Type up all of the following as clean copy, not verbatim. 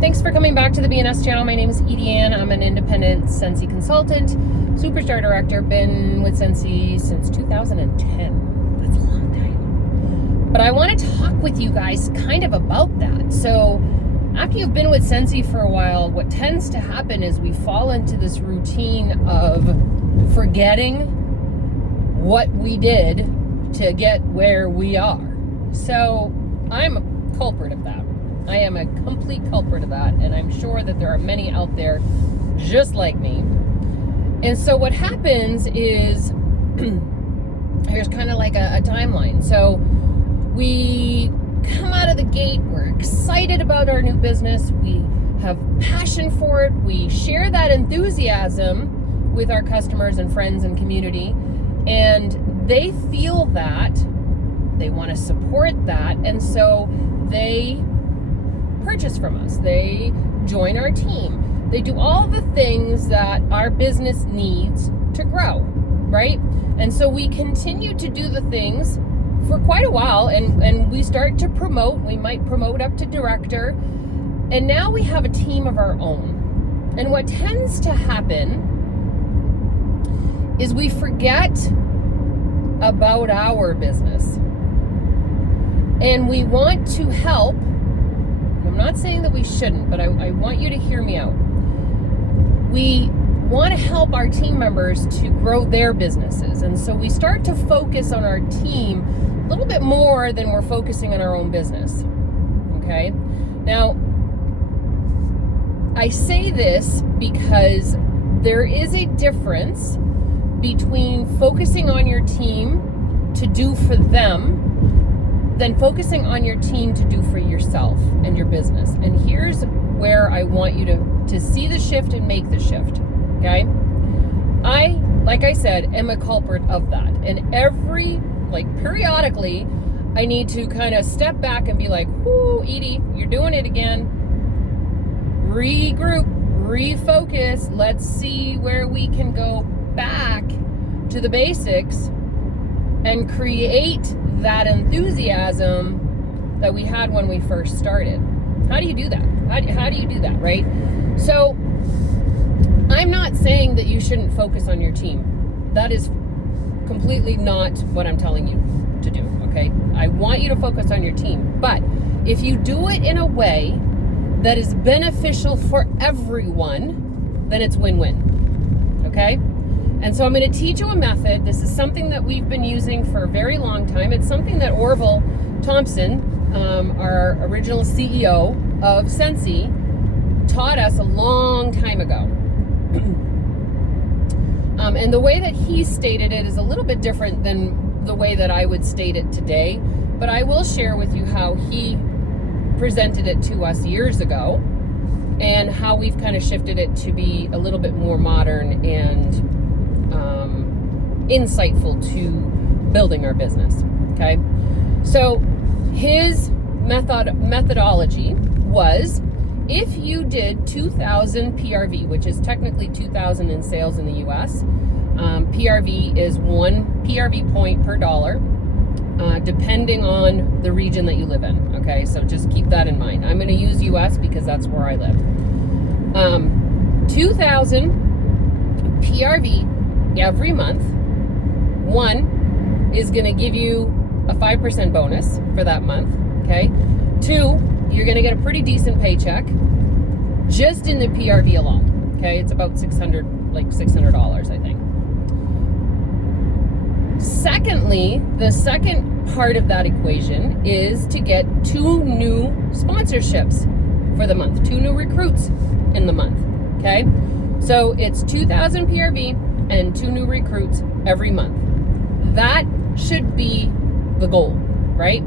Thanks for coming back to the BNS channel. My name is Edie Ann. I'm an independent Scentsy consultant, superstar director. Been with Scentsy since 2010. That's a long time. But I want to talk with you guys kind of about that. So after you've been with Scentsy for a while, what tends to happen is we fall into this routine of forgetting what we did to get where we are. So I'm a culprit of that. I am a complete culprit of that, and I'm sure that there are many out there just like me. And so what happens is, here's kind of like a timeline. So we come out of the gate, we're excited about our new business, we have passion for it, we share that enthusiasm with our customers and friends and community, and they feel that, they want to support that, and so they purchase from us, they join our team, they do all the things that our business needs to grow, right? And so we continue to do the things for quite a while, and we start to promote. We might promote up to director, and now we have a team of our own. And what tends to happen is we forget about our business, and we want to help. I'm not saying that we shouldn't, but I want you to hear me out. We want to help our team members to grow their businesses. And so we start to focus on our team a little bit more than we're focusing on our own business. Okay? Now, I say this because there is a difference between focusing on your team to do for them than focusing on your team to do for yourself and your business. And here's where I want you to see the shift and make the shift, okay? I, like I said, am a culprit of that. And periodically, I need to kind of step back and be like, whoo, Edie, you're doing it again. Regroup, refocus. Let's see where we can go back to the basics and create that enthusiasm that we had when we first started. How do you do that? How do you do that, right? So I'm not saying that you shouldn't focus on your team. That is completely not what I'm telling you to do, okay? I want you to focus on your team. But if you do it in a way that is beneficial for everyone, then it's win-win, okay? And so I'm going to teach you a method. This is something that we've been using for a very long time. It's something that Orville Thompson, our original CEO of Scentsy, taught us a long time ago. And the way that he stated it is a little bit different than the way that I would state it today. But I will share with you how he presented it to us years ago and how we've kind of shifted it to be a little bit more modern and insightful to building our business, okay? So his methodology was, if you did 2,000 PRV, which is technically 2,000 in sales in the US, PRV is 1 PRV point per dollar, depending on the region that you live in, okay? So just keep that in mind. I'm going to use US because that's where I live. 2,000 PRV every month. One is going to give you a 5% bonus for that month, okay? Two, you're going to get a pretty decent paycheck just in the PRV alone, okay? It's about $600, I think. Secondly, the second part of that equation is to get 2 new sponsorships for the month, 2 new recruits in the month, okay? So it's 2,000 PRV and 2 new recruits every month. That should be the goal, right?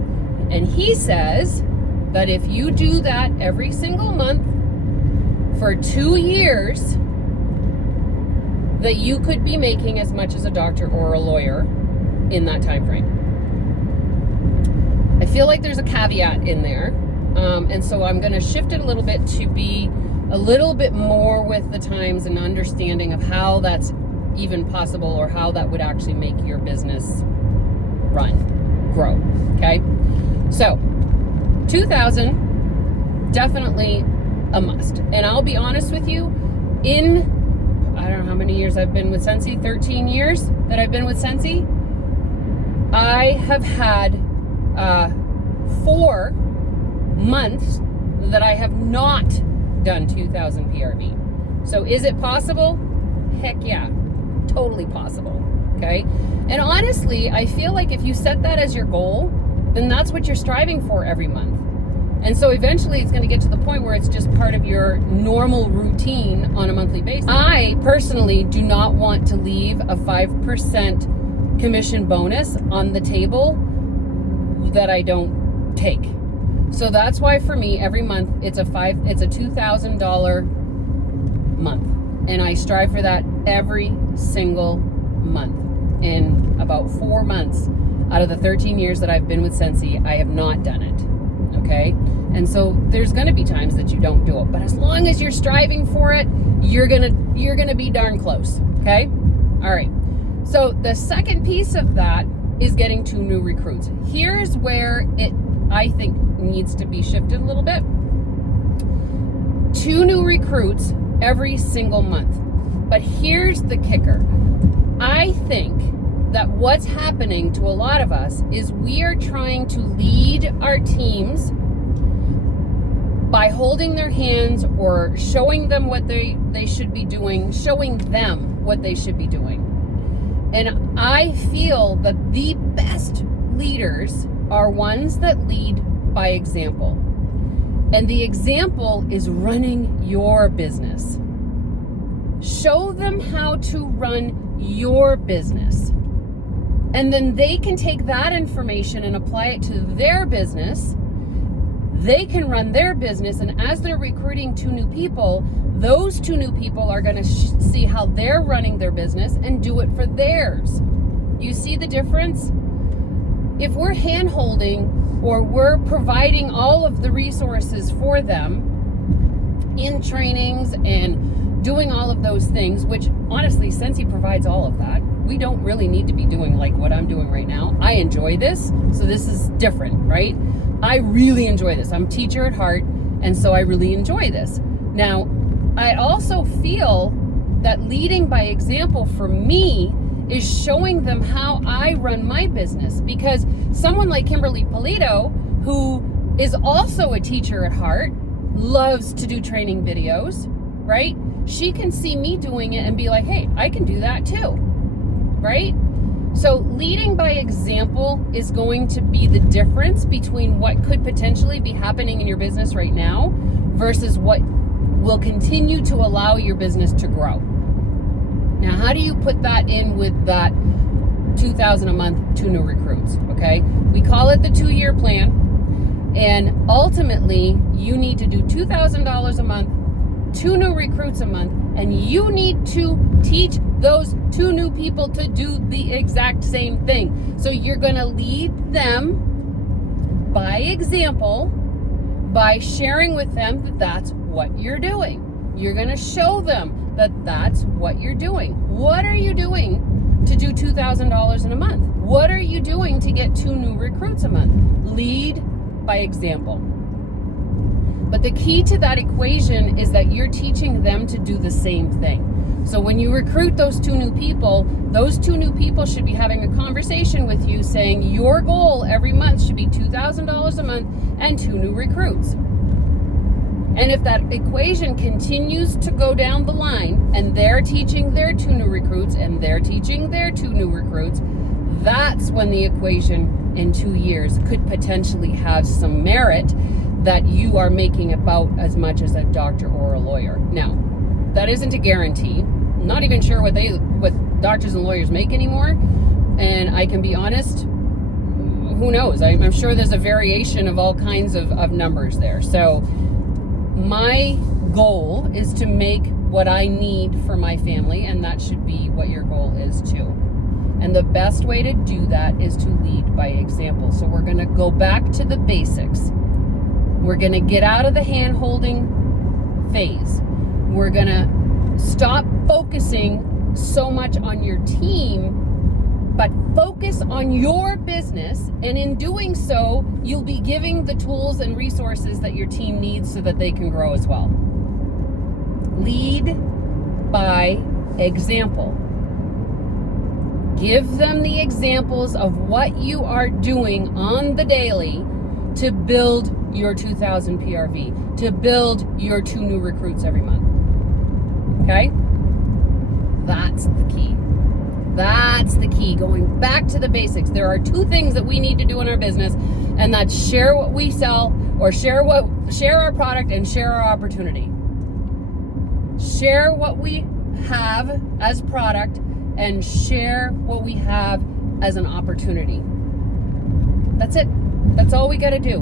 And he says that if you do that every single month for 2 years, that you could be making as much as a doctor or a lawyer in that time frame. I feel like there's a caveat in there, and so I'm going to shift it a little bit to be a little bit more with the times and understanding of how that's even possible or how that would actually make your business grow, okay? So 2,000 definitely a must. And I'll be honest with you, I don't know how many years I've been with Scentsy, 13 years that I've been with Scentsy, I have had 4 months that I have not done 2,000 PRV. So is it possible? Heck yeah, totally possible, okay? And honestly, I feel like if you set that as your goal, then that's what you're striving for every month. And so eventually it's going to get to the point where it's just part of your normal routine on a monthly basis. I personally do not want to leave a 5% commission bonus on the table that I don't take. So that's why for me, every month it's a $2,000 month. And I strive for that every single month. In about 4 months out of the 13 years that I've been with Scentsy, I have not done it. Okay? And so there's going to be times that you don't do it, but as long as you're striving for it, you're going to be darn close. Okay? All right. So the second piece of that is getting 2 new recruits. Here's where it, I think, needs to be shifted a little bit. 2 new recruits every single month. But here's the kicker. I think that what's happening to a lot of us is we are trying to lead our teams by holding their hands or showing them what they should be doing, showing them what they should be doing. And I feel that the best leaders are ones that lead by example. And the example is running your business. Show them how to run your business. And then they can take that information and apply it to their business. They can run their business, and as they're recruiting 2 new people, those 2 new people are going to see how they're running their business and do it for theirs. You see the difference? If we're hand-holding or we're providing all of the resources for them in trainings and doing all of those things, which honestly, Scentsy provides all of that. We don't really need to be doing like what I'm doing right now. I enjoy this, so this is different, right? I really enjoy this. I'm a teacher at heart, and so I really enjoy this. Now, I also feel that leading by example for me is showing them how I run my business, because someone like Kimberly Polito, who is also a teacher at heart, loves to do training videos, right? She can see me doing it and be like, hey, I can do that too, right? So leading by example is going to be the difference between what could potentially be happening in your business right now versus what will continue to allow your business to grow. Now, how do you put that in with that 2,000 a month, 2 new recruits? Okay, we call it the 2-year plan, and ultimately you need to do $2,000 a month, 2 new recruits a month, and you need to teach those 2 new people to do the exact same thing. So you're going to lead them by example, by sharing with them that that's what you're doing. You're going to show them that that's what you're doing. What are you doing to do $2,000 in a month? What are you doing to get 2 new recruits a month? Lead by example. But the key to that equation is that you're teaching them to do the same thing. So when you recruit those 2 new people should be having a conversation with you saying your goal every month should be $2,000 a month and 2 new recruits. And if that equation continues to go down the line and they're teaching their 2 new recruits and they're teaching their 2 new recruits, that's when the equation in 2 years could potentially have some merit that you are making about as much as a doctor or a lawyer. Now, that isn't a guarantee. I'm not even sure what doctors and lawyers make anymore. And I can be honest, who knows? I'm sure there's a variation of all kinds of numbers there. So my goal is to make what I need for my family, and that should be what your goal is too. And the best way to do that is to lead by example. So we're going to go back to the basics. We're going to get out of the hand-holding phase. We're going to stop focusing so much on your team, but focus on your business, and in doing so, you'll be giving the tools and resources that your team needs so that they can grow as well. Lead by example. Give them the examples of what you are doing on the daily to build your 2,000 PRV, to build your 2 new recruits every month. Okay? That's the key. That's the key. Going back to the basics. There are 2 things that we need to do in our business, and that's share what we sell, or share our product and share our opportunity. Share what we have as product and share what we have as an opportunity. That's it. That's all we got to do.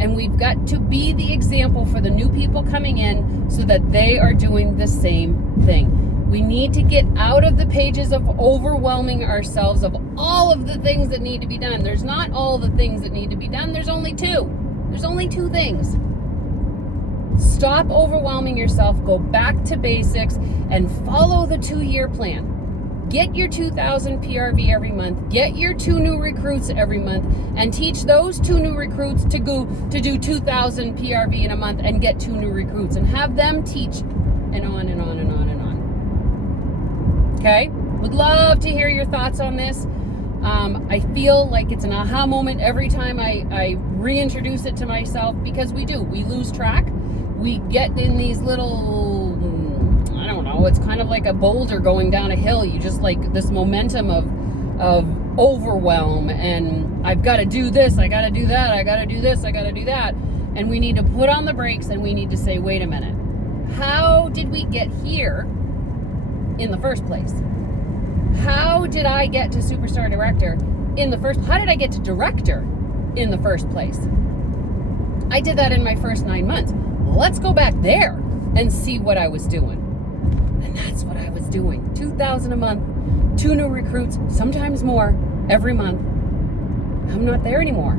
And we've got to be the example for the new people coming in so that they are doing the same thing. We need to get out of the pages of overwhelming ourselves of all of the things that need to be done. There's not all the things that need to be done. There's only 2. There's only 2 things. Stop overwhelming yourself. Go back to basics and follow the 2-year plan. Get your 2,000 PRV every month. Get your 2 new recruits every month, and teach those 2 new recruits to go to do 2,000 PRV in a month and get 2 new recruits, and have them teach, and on and on and on and on. Okay? Would love to hear your thoughts on this. I feel like it's an aha moment every time I reintroduce it to myself, because we lose track. We get in these little, I don't know, it's kind of like a boulder going down a hill. You just like this momentum of overwhelm, and I've got to do this, I got to do that, I got to do this, I got to do that. And we need to put on the brakes, and we need to say, wait a minute, how did we get here in the first place? How did I get to Superstar Director in the first, how did I get to Director in the first place? I did that in my first 9 months. Let's go back there and see what I was doing. And that's what I was doing. 2,000 a month, 2 new recruits, sometimes more every month. I'm not there anymore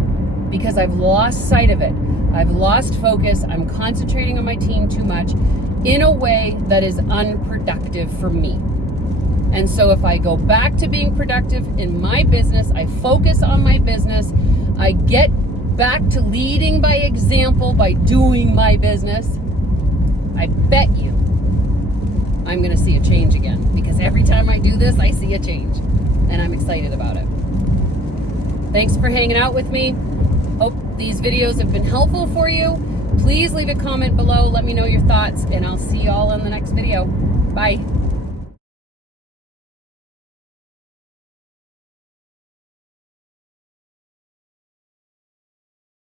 because I've lost sight of it. I've lost focus. I'm concentrating on my team too much in a way that is unproductive for me. And so if I go back to being productive in my business, I focus on my business, I get back to leading by example by doing my business, I bet you I'm going to see a change again, because every time I do this, I see a change, and I'm excited about it. Thanks for hanging out with me. Hope these videos have been helpful for you. Please leave a comment below. Let me know your thoughts, and I'll see y'all in the next video. Bye.